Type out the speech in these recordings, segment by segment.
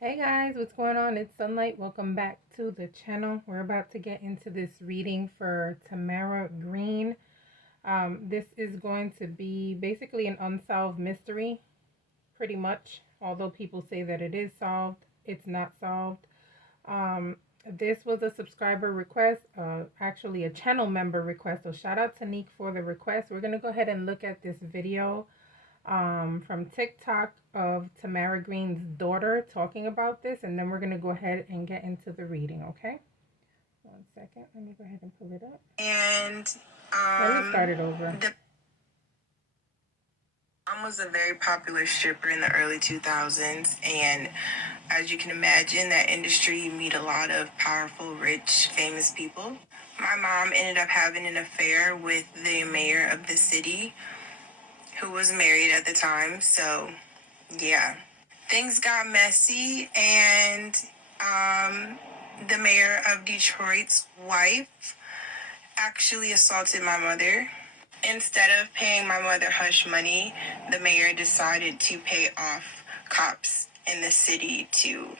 Hey guys, what's going on? It's Sunlight. Welcome back to the channel. We're about to get into this reading for Tamara Greene. This is going to be basically an unsolved mystery, pretty much. Although people say that it is solved, it's not solved. Um, this was a subscriber request, actually a channel member request. So shout out to Neek for the request. We're going to go ahead and look at this video from TikTok of Tamara Greene's daughter talking about this, and then we're going to go ahead and get into the reading, okay? 1 second. Let me go ahead and pull it up. And Let me start it over. The mom was a very popular stripper in the early 2000s, and as you can imagine, that industry, you meet a lot of powerful, rich, famous people. My mom ended up having an affair with the mayor of the city, who was married at the time. So, yeah, things got messy, and the mayor of Detroit's wife actually assaulted my mother. Instead of paying my mother hush money, the mayor decided to pay off cops in the city to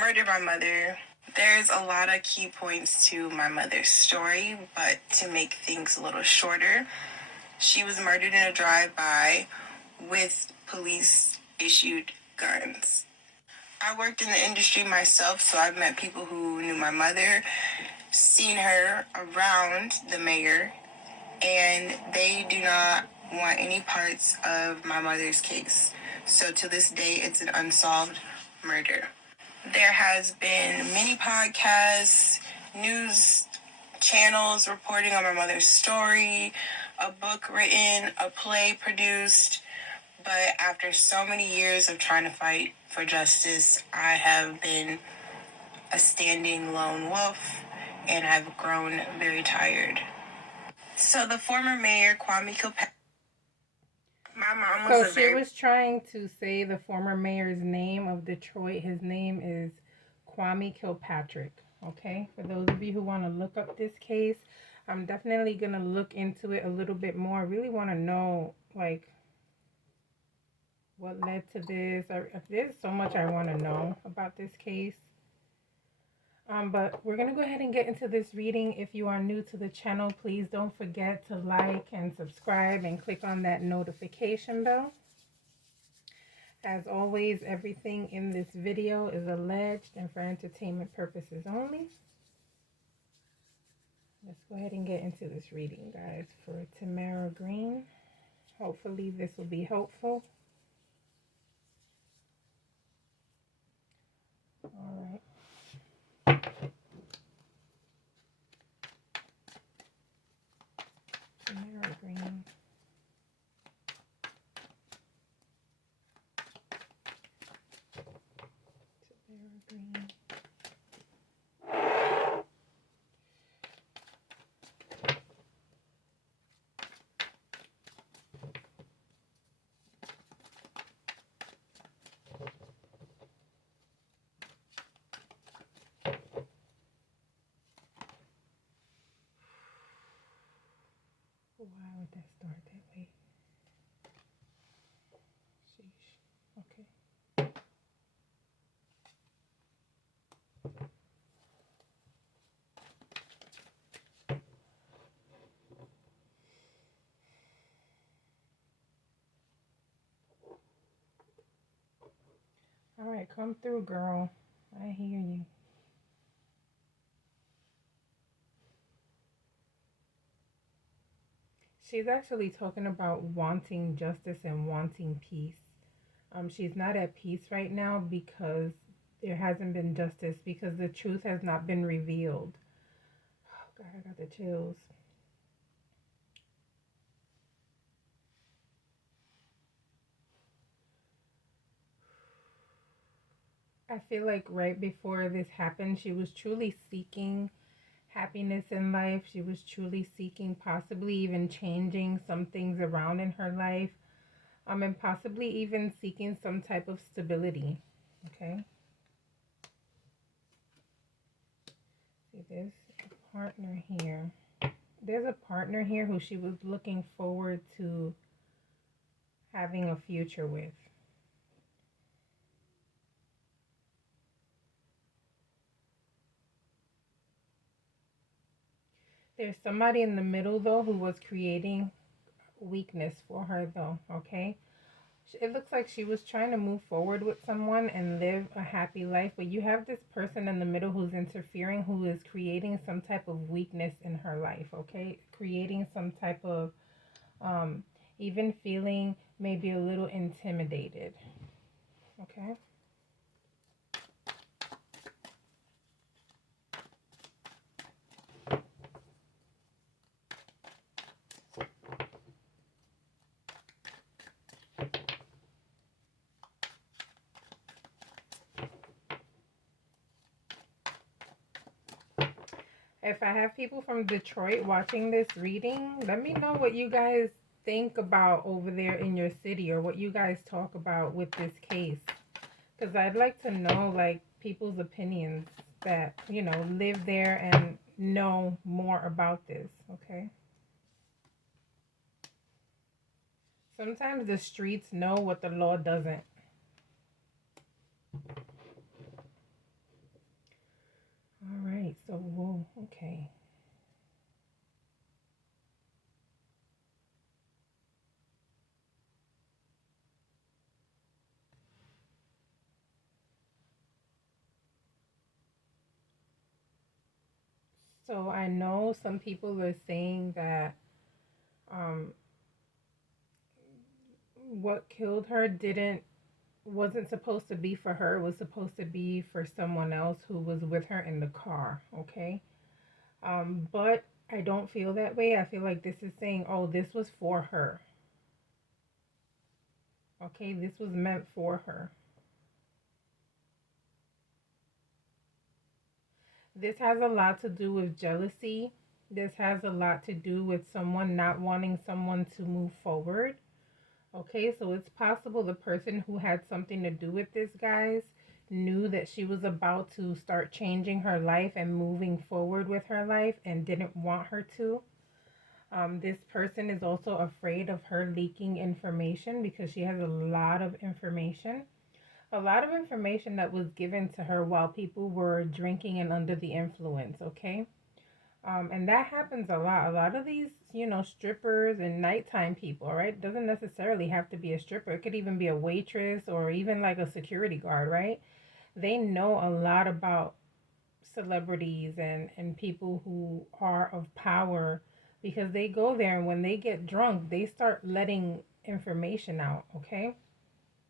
murder my mother. There's a lot of key points to my mother's story, but to make things a little shorter, she was murdered in a drive-by with police-issued guns. I worked in the industry myself, so I've met people who knew my mother, seen her around the mayor, and they do not want any parts of my mother's case. So to this day, it's an unsolved murder. There has been many podcasts, news channels reporting on my mother's story, a book written, a play produced. But after so many years of trying to fight for justice, I have been a standing lone wolf, and I've grown very tired. So the former mayor, Kwame Kilpatrick, my mom was So a she very... was trying to say the former mayor's name of Detroit. His name is Kwame Kilpatrick. Okay, for those of you who want to look up this case, I'm definitely going to look into it a little bit more. I really want to know, like, what led to this. There's so much I want to know about this case. But we're going to go ahead and get into this reading. If you are new to the channel, please don't forget to like and subscribe and click on that notification bell. As always, everything in this video is alleged and for entertainment purposes only. Let's go ahead and get into this reading, guys, for Tamara Greene. Hopefully this will be helpful. All right. Tamara Greene. Tamara Greene. Why would that start that way? Sheesh. Okay. All right, come through, girl. I hear you. She's actually talking about wanting justice and wanting peace. She's not at peace right now because there hasn't been justice, because the truth has not been revealed. Oh God, I got the chills. I feel like right before this happened, she was truly seeking happiness in life. She was truly seeking possibly even changing some things around in her life. And possibly even seeking some type of stability. Okay. See, there's a partner here. There's a partner here who she was looking forward to having a future with. There's somebody in the middle though who was creating weakness for her though, okay? It looks like she was trying to move forward with someone and live a happy life, but you have this person in the middle who's interfering, who is creating some type of weakness in her life, okay? Creating some type of um even feeling maybe a little intimidated, okay? If I have people from Detroit watching this reading, let me know what you guys think about over there in your city, or what you guys talk about with this case. Because I'd like to know, like, people's opinions that, live there and know more about this, okay? Sometimes the streets know what the law doesn't. All right, so, whoa, okay. So I know some people are saying that um, what killed her didn't wasn't supposed to be for her. It was supposed to be for someone else who was with her in the car, okay? But I don't feel that way. I feel like this is saying, oh, this was for her. Okay, this was meant for her. This has a lot to do with jealousy. This has a lot to do with someone not wanting someone to move forward. Okay, so it's possible the person who had something to do with this, guys, knew that she was about to start changing her life and moving forward with her life and didn't want her to. This person is also afraid of her leaking information because she has a lot of information. A lot of information that was given to her while people were drinking and under the influence, okay? And that happens a lot. A lot of these, strippers and nighttime people, right? Doesn't necessarily have to be a stripper. It could even be a waitress or even like a security guard, right? They know a lot about celebrities and people who are of power because they go there, and when they get drunk, they start letting information out, okay?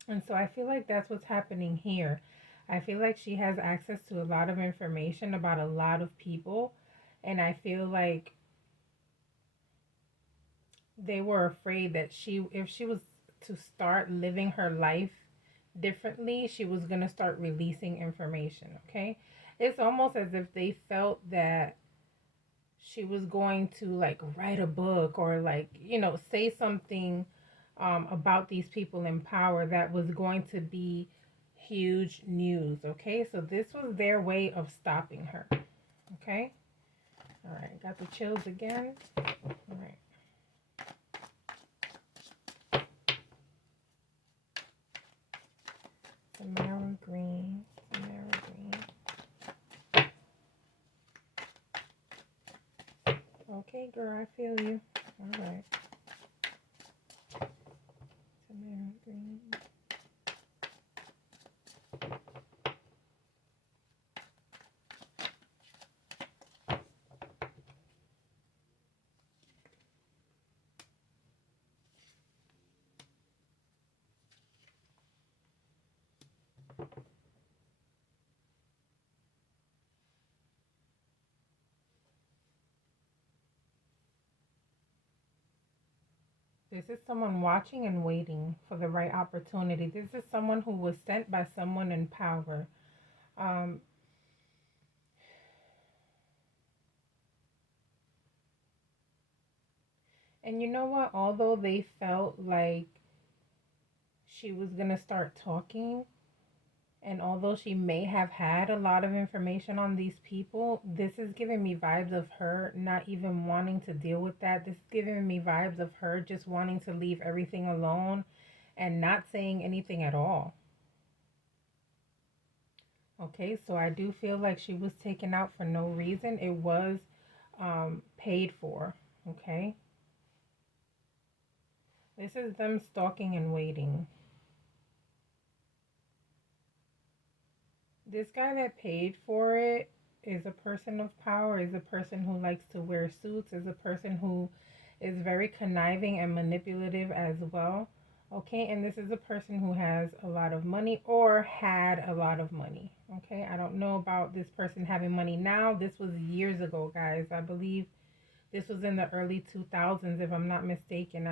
And so I feel like that's what's happening here. I feel like she has access to a lot of information about a lot of people, and I feel like they were afraid that if she was to start living her life differently, she was going to start releasing information, okay? It's almost as if they felt that she was going to like write a book or like, say something about these people in power that was going to be huge news, okay? So this was their way of stopping her, okay? All right, got the chills again. All right. Tamara Greene. Tamara Greene. Okay, girl, I feel you. All right. Tamara Greene. This is someone watching and waiting for the right opportunity. This is someone who was sent by someone in power. Um, and you know what? Although they felt like she was going to start talking, and although she may have had a lot of information on these people, this is giving me vibes of her not even wanting to deal with that. This is giving me vibes of her just wanting to leave everything alone and not saying anything at all. Okay, so I do feel like she was taken out for no reason. It was paid for. Okay, this is them stalking and waiting. This guy that paid for it is a person of power, is a person who likes to wear suits, is a person who is very conniving and manipulative as well. Okay, and this is a person who has a lot of money or had a lot of money. Okay, I don't know about this person having money now. This was years ago, guys. I believe this was in the early 2000s, if I'm not mistaken.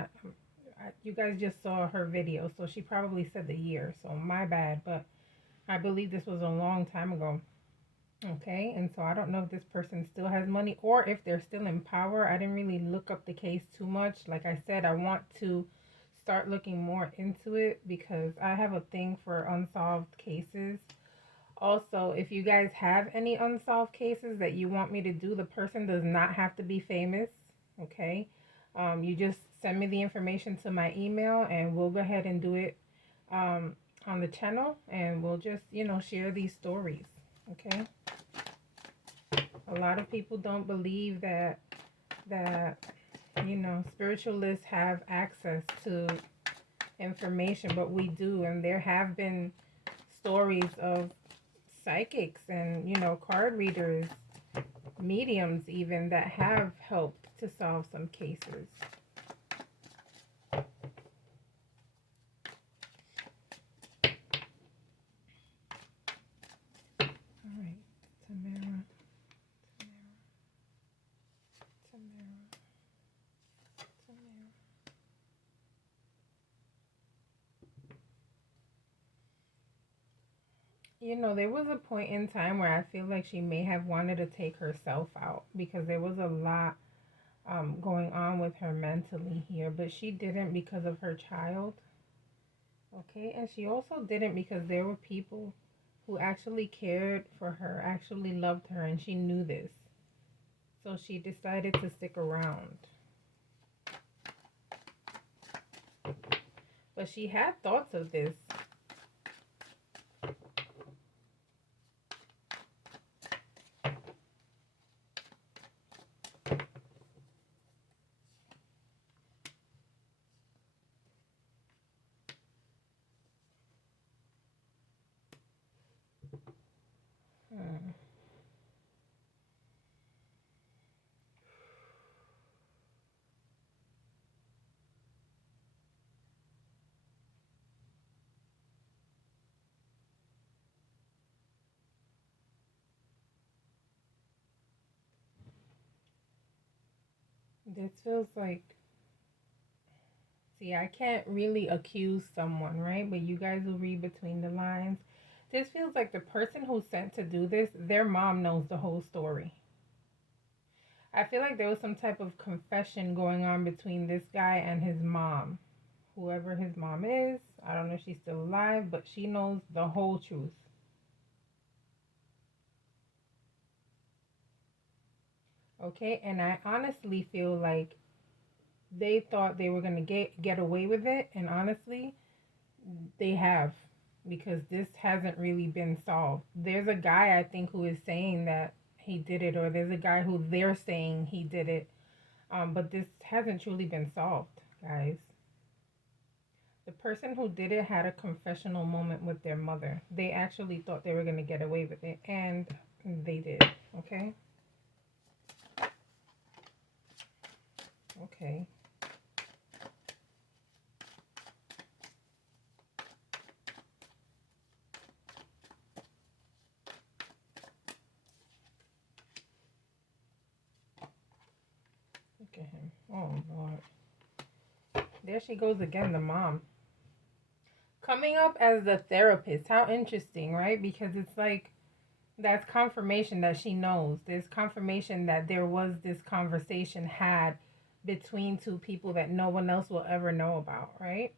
You guys just saw her video, so she probably said the year, so my bad, but I believe this was a long time ago. Okay, and so I don't know if this person still has money or if they're still in power. I didn't really look up the case too much. Like I said, I want to start looking more into it because I have a thing for unsolved cases. Also, if you guys have any unsolved cases that you want me to do, the person does not have to be famous. Okay, you just send me the information to my email and we'll go ahead and do it um, on the channel, and we'll just, share these stories. Okay, a lot of people don't believe that spiritualists have access to information, but we do, and there have been stories of psychics and card readers, mediums even, that have helped to solve some cases. All right, Tamara, Tamara, Tamara. There was a point in time where I feel like she may have wanted to take herself out because there was a lot going on with her mentally here, but she didn't because of her child. Okay, and she also didn't because there were people who actually cared for her, actually loved her, and she knew this. So she decided to stick around. But she had thoughts of this. Hmm. This feels like, see, I can't really accuse someone, right? But you guys will read between the lines. This feels like the person who's sent to do this, their mom knows the whole story. I feel like there was some type of confession going on between this guy and his mom. Whoever his mom is, I don't know if she's still alive, but she knows the whole truth. Okay, and I honestly feel like they thought they were gonna get away with it, and honestly, they have, because this hasn't really been solved. There's a guy, I think, who is saying that he did it, or there's a guy who they're saying he did it, but this hasn't truly been solved, guys. The person who did it had a confessional moment with their mother. They actually thought they were gonna get away with it, and they did. Okay. Okay. Look at him. Oh Lord. There she goes again, the mom. Coming up as the therapist. How interesting, right? Because it's like that's confirmation that she knows. There's confirmation that there was this conversation had between two people that no one else will ever know about, right?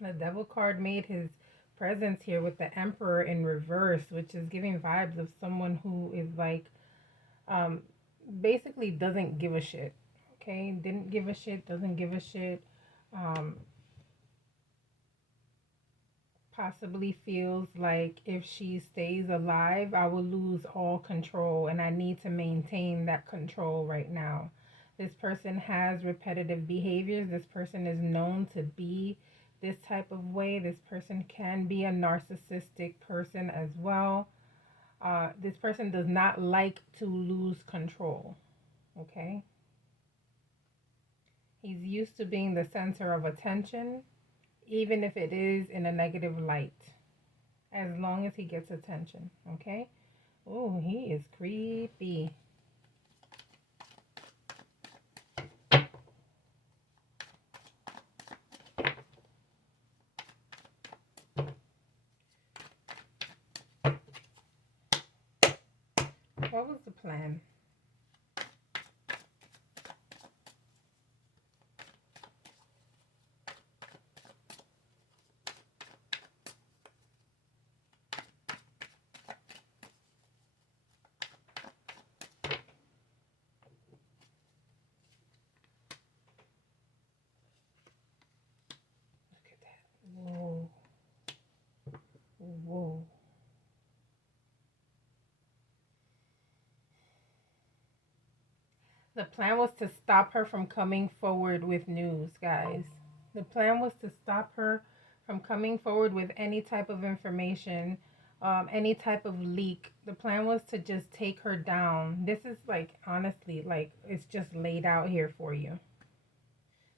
The devil card made his presence here with the emperor in reverse, which is giving vibes of someone who is like um basically doesn't give a shit. Okay? Didn't give a shit, doesn't give a shit. Um possibly feels like if she stays alive, I will lose all control, and I need to maintain that control right now. This person has repetitive behaviors. This person is known to be this type of way. This person can be a narcissistic person as well. This person does not like to lose control. Okay? He's used to being the center of attention, even if it is in a negative light, as long as he gets attention. Okay? Oh, he is creepy. What was the plan? Look at that. Whoa. Whoa. The plan was to stop her from coming forward with news, guys. The plan was to stop her from coming forward with any type of information, any type of leak. The plan was to just take her down. This is like, honestly, like, it's just laid out here for you.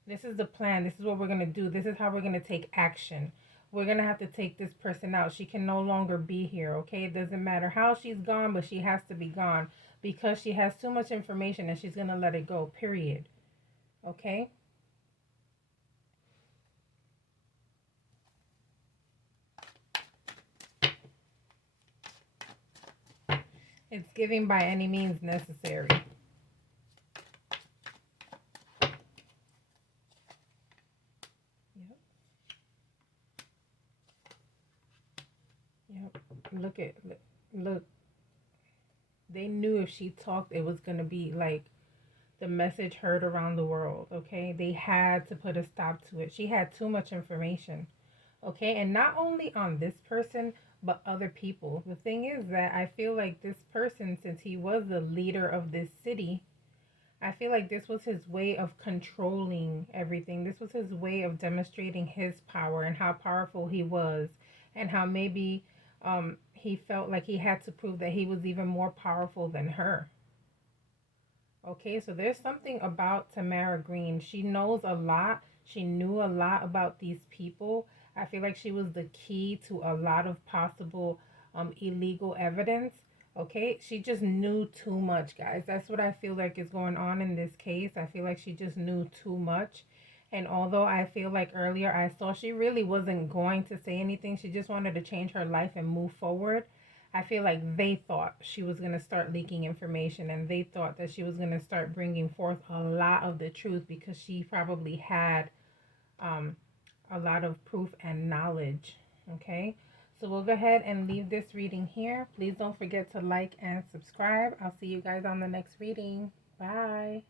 This is the plan. This is what we're going to do. This is how we're going to take action. We're going to have to take this person out. She can no longer be here, okay? It doesn't matter how she's gone, but she has to be gone because she has too much information and she's going to let it go, period. Okay? It's giving by any means necessary. Yep. Yep. Look. They knew if she talked, it was going to be like the message heard around the world, okay? They had to put a stop to it. She had too much information, okay? And not only on this person, but other people. The thing is that I feel like this person, since he was the leader of this city, I feel like this was his way of controlling everything. This was his way of demonstrating his power and how powerful he was, and how maybe he felt like he had to prove that he was even more powerful than her. Okay, so there's something about Tamara Greene. She knows a lot. She knew a lot about these people. I feel like she was the key to a lot of possible illegal evidence. Okay, she just knew too much, guys. That's what I feel like is going on in this case. I feel like she just knew too much. And although I feel like earlier I saw she really wasn't going to say anything, she just wanted to change her life and move forward. I feel like they thought she was going to start leaking information, and they thought that she was going to start bringing forth a lot of the truth because she probably had um, a lot of proof and knowledge. Okay, so we'll go ahead and leave this reading here. Please don't forget to like and subscribe. I'll see you guys on the next reading. Bye.